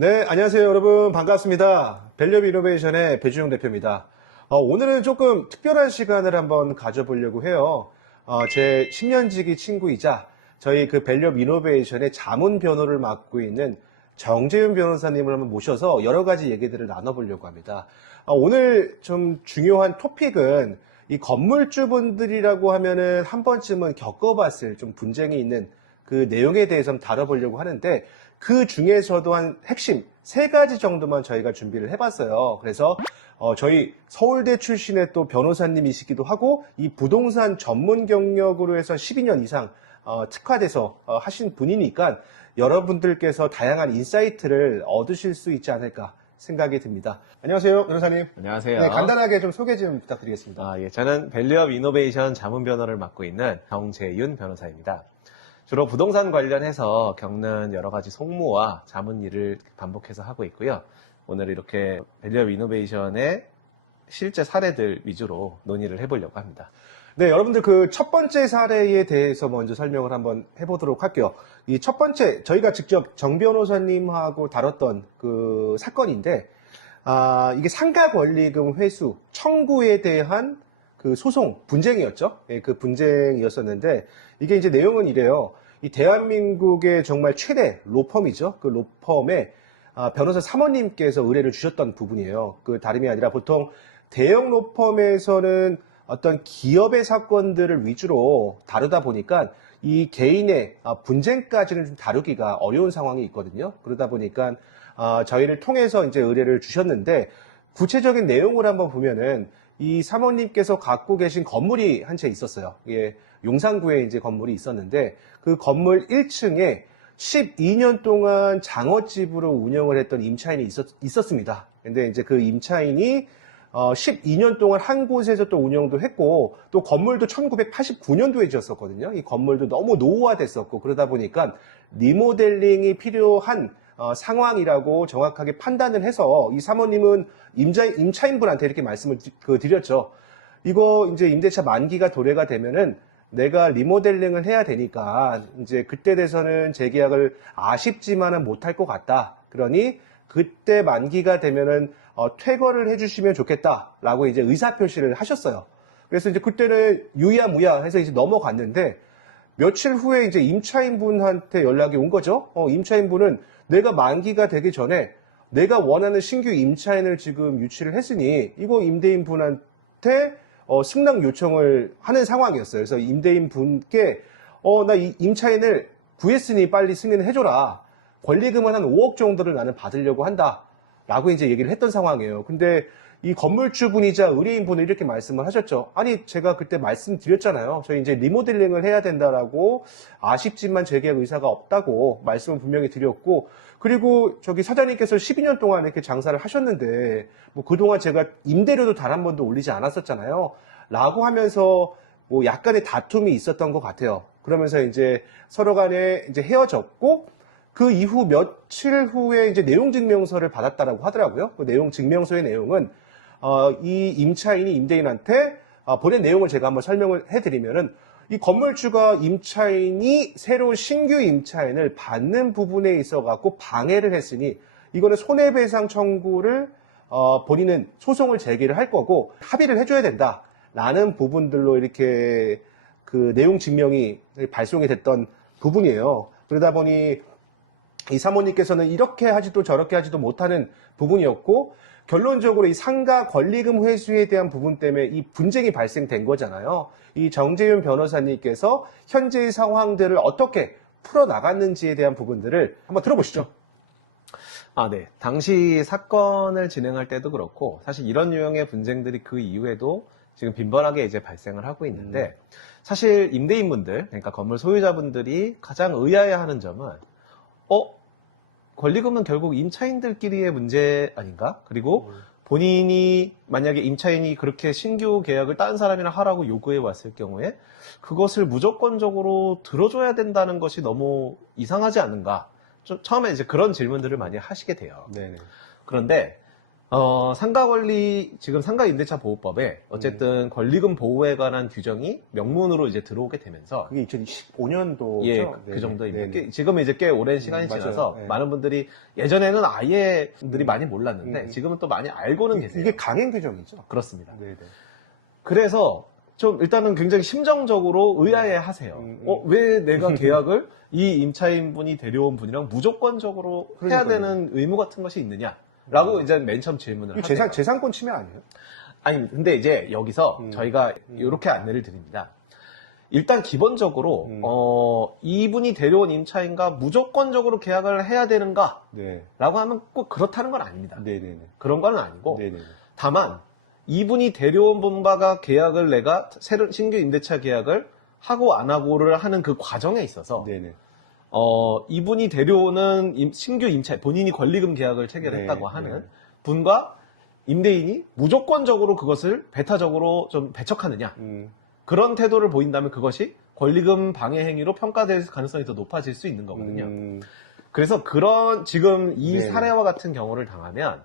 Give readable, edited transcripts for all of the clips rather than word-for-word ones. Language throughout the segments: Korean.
네, 안녕하세요, 여러분. 반갑습니다. 밸류업 이노베이션의 배주영 대표입니다. 오늘은 조금 특별한 시간을 한번 가져보려고 해요. 제 10년지기 친구이자 저희 그 밸류업 이노베이션의 자문 변호를 맡고 있는 정재윤 변호사님을 한번 모셔서 여러 가지 얘기들을 나눠보려고 합니다. 오늘 좀 중요한 토픽은 이 건물주분들이라고 하면은 한 번쯤은 겪어봤을 좀 분쟁이 있는 그 내용에 대해서 한번 다뤄보려고 하는데, 그 중에서도 한 핵심 3가지 정도만 저희가 준비를 해봤어요. 그래서 저희 서울대 출신의 또 변호사님이시기도 하고, 이 부동산 전문 경력으로 해서 12년 이상 특화돼서 하신 분이니까 여러분들께서 다양한 인사이트를 얻으실 수 있지 않을까 생각이 듭니다. 안녕하세요, 변호사님. 안녕하세요. 네, 간단하게 좀 소개 좀 부탁드리겠습니다. 예, 저는 밸류업 이노베이션 자문 변호를 맡고 있는 정재윤 변호사입니다. 주로 부동산 관련해서 겪는 여러 가지 송무와 자문 일을 반복해서 하고 있고요. 오늘 이렇게 밸류업 이노베이션의 실제 사례들 위주로 논의를 해보려고 합니다. 네, 여러분들 그 첫 번째 사례에 대해서 먼저 설명을 한번 해보도록 할게요. 이 첫 번째, 저희가 직접 정 변호사님하고 다뤘던 그 사건인데, 이게 상가 권리금 회수 청구에 대한 그 소송 분쟁이었죠. 예, 그 분쟁이었었는데, 이게 이제 내용은 이래요. 이 대한민국의 정말 최대 로펌이죠. 그 로펌에 변호사 사모님께서 의뢰를 주셨던 부분이에요. 그 다름이 아니라 보통 대형 로펌에서는 어떤 기업의 사건들을 위주로 다루다 보니까 이 개인의 분쟁까지는 좀 다루기가 어려운 상황이 있거든요. 그러다 보니까 저희를 통해서 이제 의뢰를 주셨는데, 구체적인 내용을 한번 보면은 이 사모님께서 갖고 계신 건물이 한 채 있었어요. 예, 용산구에 이제 건물이 있었는데, 그 건물 1층에 12년 동안 장어집으로 운영을 했던 임차인이 있었습니다. 근데 이제 그 임차인이 12년 동안 한 곳에서 또 운영도 했고, 또 건물도 1989년도에 지었었거든요. 이 건물도 너무 노후화됐었고, 그러다 보니까 리모델링이 필요한 상황이라고 정확하게 판단을 해서 이 사모님은 임차인분한테 이렇게 말씀을 드렸죠. 이거 이제 임대차 만기가 도래가 되면은 내가 리모델링을 해야 되니까 이제 그때 돼서는 재계약을 아쉽지만은 못할 것 같다. 그러니 그때 만기가 되면은 퇴거를 해주시면 좋겠다라고 이제 의사표시를 하셨어요. 그래서 이제 그때는 유야무야 해서 이제 넘어갔는데, 며칠 후에 이제 임차인분한테 연락이 온 거죠. 임차인분은 내가 만기가 되기 전에 내가 원하는 신규 임차인을 지금 유치를 했으니 이거 임대인분한테 승낙 요청을 하는 상황이었어요. 그래서 임대인분께 나 이 임차인을 구했으니 빨리 승인해줘라. 권리금은 한 5억 정도를 나는 받으려고 한다. 라고 이제 얘기를 했던 상황이에요. 근데 이 건물주분이자 의뢰인분은 이렇게 말씀을 하셨죠. 아니, 제가 그때 말씀드렸잖아요. 저희 이제 리모델링을 해야 된다라고, 아쉽지만 재계약 의사가 없다고 말씀을 분명히 드렸고, 그리고 저기 사장님께서 12년 동안 이렇게 장사를 하셨는데, 뭐 그동안 제가 임대료도 단 한 번도 올리지 않았었잖아요. 라고 하면서 뭐 약간의 다툼이 있었던 것 같아요. 그러면서 이제 서로 간에 이제 헤어졌고, 그 이후 며칠 후에 이제 내용증명서를 받았다라고 하더라고요. 그 내용증명서의 내용은 이 임차인이 임대인한테 보낸 내용을 제가 한번 설명을 해드리면은, 이 건물주가 임차인이 새로 신규 임차인을 받는 부분에 있어 갖고 방해를 했으니 이거는 손해배상 청구를 본인은 소송을 제기를 할 거고 합의를 해줘야 된다라는 부분들로 이렇게 그 내용 증명이 발송이 됐던 부분이에요. 그러다 보니 이 사모님께서는 이렇게 하지도 저렇게 하지도 못하는 부분이었고, 결론적으로 이 상가 권리금 회수에 대한 부분 때문에 이 분쟁이 발생된 거잖아요. 이 정재윤 변호사님께서 현재의 상황들을 어떻게 풀어나갔는지에 대한 부분들을 한번 들어보시죠. 네. 당시 사건을 진행할 때도 그렇고, 사실 이런 유형의 분쟁들이 그 이후에도 지금 빈번하게 이제 발생을 하고 있는데, 사실 임대인분들, 그러니까 건물 소유자분들이 가장 의아해하는 점은, 권리금은 결국 임차인들끼리의 문제 아닌가? 그리고 본인이 만약에 임차인이 그렇게 신규 계약을 다른 사람이랑 하라고 요구해 왔을 경우에 그것을 무조건적으로 들어줘야 된다는 것이 너무 이상하지 않는가? 좀 처음에 이제 그런 질문들을 많이 하시게 돼요. 네네. 그런데 지금 상가임대차보호법에 어쨌든 권리금 보호에 관한 규정이 명문으로 이제 들어오게 되면서 그게 2015년도죠? 예, 그 정도입니다. 지금은 이제 꽤 오랜 시간이 맞아요. 지나서 네. 많은 분들이 예전에는 아예 분들이 많이 몰랐는데 지금은 또 많이 알고는 계세요. 이게 강행 규정이죠? 그렇습니다. 네네. 그래서 좀 일단은 굉장히 심정적으로 의아해 하세요. 왜 내가 계약을 이 임차인분이 데려온 분이랑 무조건적으로 해야 그러니까요. 되는 의무 같은 것이 있느냐라고 이제 맨 처음 질문을 이게 하세요. 재산권 침해 아니에요? 아니, 근데 이제 여기서 저희가 이렇게 안내를 드립니다. 일단 기본적으로 이분이 데려온 임차인과 무조건적으로 계약을 해야 되는가라고 네. 하면 꼭 그렇다는 건 아닙니다. 네네네. 그런 건 아니고 네네네. 다만 이분이 데려온 분과가 계약을 내가 신규 임대차 계약을 하고 안 하고를 하는 그 과정에 있어서 네네. 이분이 데려오는 신규 임차 본인이 권리금 계약을 체결했다고 하는 분과 임대인이 무조건적으로 그것을 배타적으로 좀 배척하느냐 그런 태도를 보인다면 그것이 권리금 방해 행위로 평가될 가능성이 더 높아질 수 있는 거거든요. 그래서 지금 이 네. 사례와 같은 경우를 당하면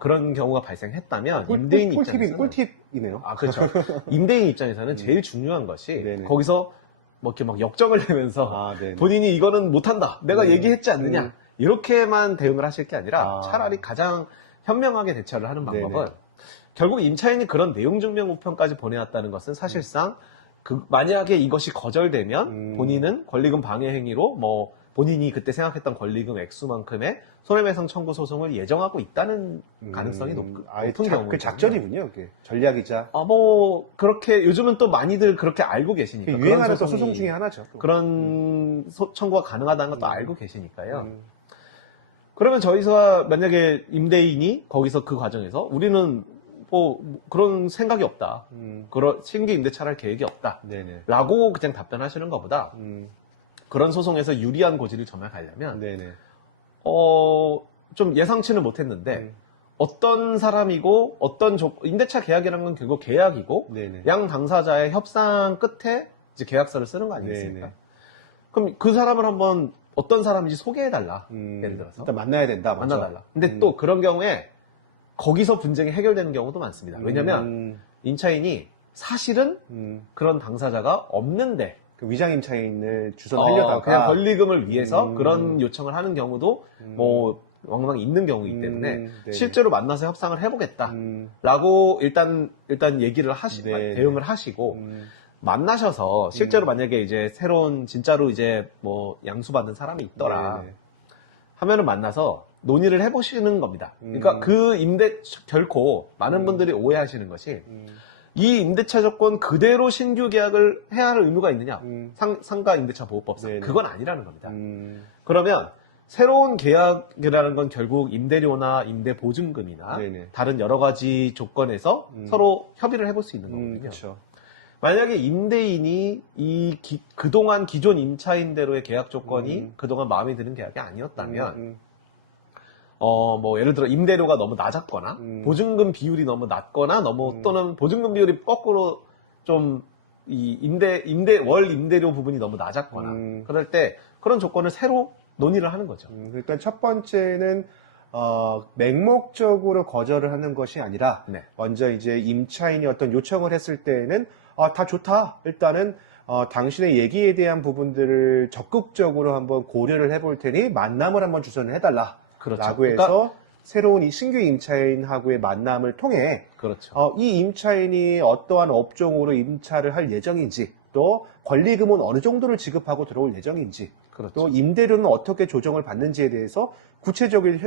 그런 경우가 발생했다면 임대인 입장에서는 꿀팁이네요. 아, 그렇죠. 임대인 입장에서는 제일 중요한 것이 네네. 거기서 뭐 이렇게 막 역정을 내면서 네네. 본인이 이거는 못한다. 내가 얘기했지 않느냐. 이렇게만 대응을 하실 게 아니라 차라리 가장 현명하게 대처를 하는 방법은 네네. 결국 임차인이 그런 내용 증명 우편까지 보내왔다는 것은 사실상 만약에 이것이 거절되면 본인은 권리금 방해 행위로 뭐 본인이 그때 생각했던 권리금 액수만큼의 손해배상 청구 소송을 예정하고 있다는 가능성이 높은 경우죠. 그 작전이군요. 그게. 전략이자. 그렇게 요즘은 또 많이들 그렇게 알고 계시니까 유행하는 그런 소송 중에 하나죠. 그런 청구가 가능하다는 것도 알고 계시니까요. 그러면 저희가 만약에 임대인이 거기서 그 과정에서 우리는 뭐 그런 생각이 없다. 그런 신규 임대차를 할 계획이 없다. 네네. 라고 그냥 답변하시는 것보다 그런 소송에서 유리한 고지를 점하가려면 네네. 좀 예상치는 못했는데 어떤 사람이고 임대차 계약이라는 건 결국 계약이고 네네. 양 당사자의 협상 끝에 이제 계약서를 쓰는 거 아니겠습니까? 네네. 그럼 그 사람을 한번 어떤 사람인지 소개해달라. 예를 들어서 일단 만나야 된다. 먼저. 만나달라. 근데 또 그런 경우에 거기서 분쟁이 해결되는 경우도 많습니다. 왜냐면 임차인이 사실은 그런 당사자가 없는데 그 위장 임차인을 주선하려다가 그냥 권리금을 위해서 그런 요청을 하는 경우도 뭐 왕왕 있는 경우이기 때문에 네네. 실제로 만나서 협상을 해보겠다라고 일단 얘기를 네. 대응을 하시고 만나셔서 실제로 만약에 이제 새로운 진짜로 이제 뭐 양수받는 사람이 있더라 네네. 하면은 만나서 논의를 해보시는 겁니다. 그러니까 결코 많은 분들이 오해하시는 것이 이 임대차 조건 그대로 신규 계약을 해야 할 의무가 있느냐? 상가 임대차 보호법상 네네. 그건 아니라는 겁니다. 그러면 새로운 계약이라는 건 결국 임대료나 임대 보증금이나 네네. 다른 여러 가지 조건에서 서로 협의를 해볼 수 있는 거거든요. 그렇죠. 만약에 임대인이 그동안 기존 임차인대로의 계약 조건이 그동안 마음에 드는 계약이 아니었다면 뭐 예를 들어 임대료가 너무 낮았거나 보증금 비율이 너무 낮거나 또는 보증금 비율이 거꾸로 좀 월 임대료 부분이 너무 낮았거나 그럴 때 그런 조건을 새로 논의를 하는 거죠. 일단 첫 번째는 맹목적으로 거절을 하는 것이 아니라 네. 먼저 이제 임차인이 어떤 요청을 했을 때는 다 좋다. 일단은 당신의 얘기에 대한 부분들을 적극적으로 한번 고려를 해볼 테니 만남을 한번 주선을 해달라. 그렇죠. 라고 해서 새로운 이 신규 임차인하고의 만남을 통해 그렇죠. 이 임차인이 어떠한 업종으로 임차를 할 예정인지 또 권리금은 어느 정도를 지급하고 들어올 예정인지 그렇죠. 또 임대료는 어떻게 조정을 받는지에 대해서 구체적인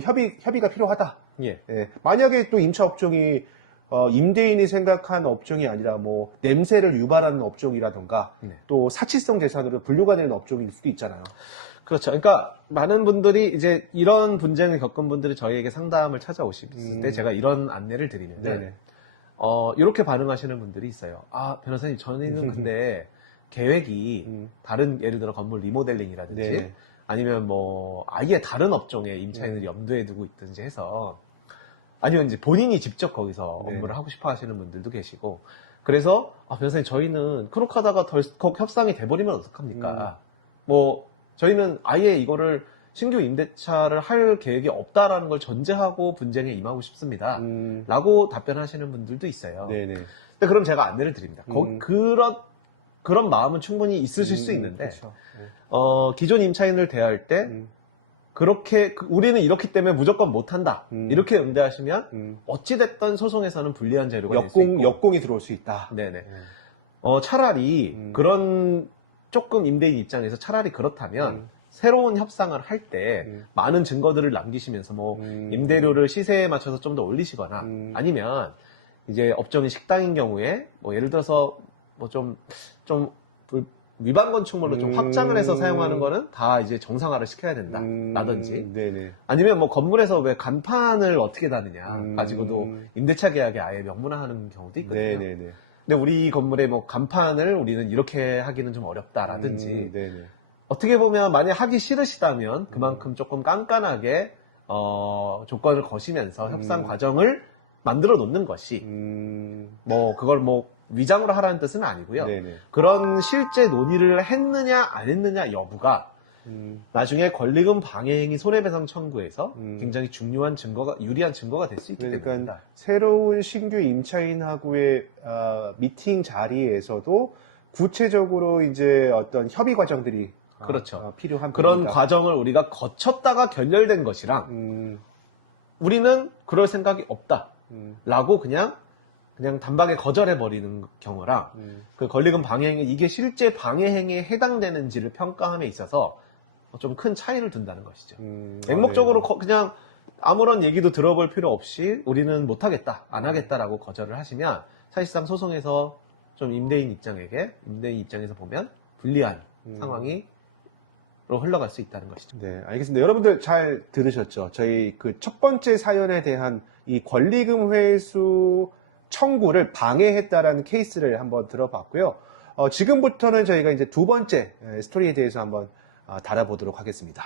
협의가 필요하다. 예. 만약에 또 임차 업종이 임대인이 생각한 업종이 아니라 뭐 냄새를 유발하는 업종이라던가 네. 또 사치성 재산으로 분류가 되는 업종일 수도 있잖아요. 그렇죠. 그러니까 많은 분들이 이제 이런 분쟁을 겪은 분들이 저희에게 상담을 찾아오실 때 제가 이런 안내를 드리면 네네. 이렇게 반응하시는 분들이 있어요. 변호사님 저희는 근데 계획이 다른 예를 들어 건물 리모델링이라든지 네. 아니면 뭐 아예 다른 업종의 임차인을 염두에 두고 있든지 해서 아니면 이제 본인이 직접 거기서 네. 업무를 하고 싶어 하시는 분들도 계시고 그래서 변호사님 저희는 그렇게 하다가 덜컥 협상이 돼버리면 어떡합니까? 뭐 저희는 아예 이거를 신규 임대차를 할 계획이 없다라는 걸 전제하고 분쟁에 임하고 싶습니다. 라고 답변하시는 분들도 있어요. 네네. 근데 그럼 제가 안내를 드립니다. 음. 그런 마음은 충분히 있으실 수 있는데, 그렇죠. 네. 기존 임차인을 대할 때, 우리는 이렇기 때문에 무조건 못한다. 이렇게 응대하시면, 어찌됐든 소송에서는 불리한 재료가 될 수 있고. 역공이 들어올 수 있다. 네네. 차라리 그런 조금 임대인 입장에서 차라리 그렇다면 새로운 협상을 할 때 많은 증거들을 남기시면서 뭐 임대료를 시세에 맞춰서 좀 더 올리시거나 아니면 이제 업종이 식당인 경우에 뭐 예를 들어서 뭐 좀 위반 건축물로 좀 확장을 해서 사용하는 거는 다 이제 정상화를 시켜야 된다. 라든지 네네. 아니면 뭐 건물에서 왜 간판을 어떻게 다느냐 가지고도 임대차 계약에 아예 명문화하는 경우도 있거든요. 네네네. 근데 우리 건물에 뭐 간판을 우리는 이렇게 하기는 좀 어렵다라든지 네네. 어떻게 보면 만약 하기 싫으시다면 그만큼 조금 깐깐하게 조건을 거시면서 협상 과정을 만들어 놓는 것이 뭐 그걸 뭐 위장으로 하라는 뜻은 아니고요. 네네. 그런 실제 논의를 했느냐 안 했느냐 여부가 나중에 권리금 방해행위 손해배상 청구에서 굉장히 중요한 증거가 유리한 증거가 될 수 있기 그러니까 때문입니다. 새로운 신규 임차인하고의 미팅 자리에서도 구체적으로 이제 어떤 협의 과정들이 그렇죠. 필요한 그런 부분이다. 과정을 우리가 거쳤다가 결렬된 것이랑 우리는 그럴 생각이 없다 라고 그냥 단박에 거절해버리는 경우랑 그 권리금 방해행위 이게 실제 방해행위에 해당되는지를 평가함에 있어서 좀 큰 차이를 둔다는 것이죠. 맹목적으로 그냥 아무런 얘기도 들어볼 필요 없이 우리는 못하겠다, 안 하겠다라고 거절을 하시면 사실상 소송에서 좀 임대인 입장에서 보면 불리한 상황이 로 흘러갈 수 있다는 것이죠. 네, 알겠습니다. 여러분들 잘 들으셨죠? 저희 그 첫 번째 사연에 대한 이 권리금 회수 청구를 방해했다라는 케이스를 한번 들어봤고요. 지금부터는 저희가 이제 두 번째 스토리에 대해서 한번 다뤄보도록 하겠습니다.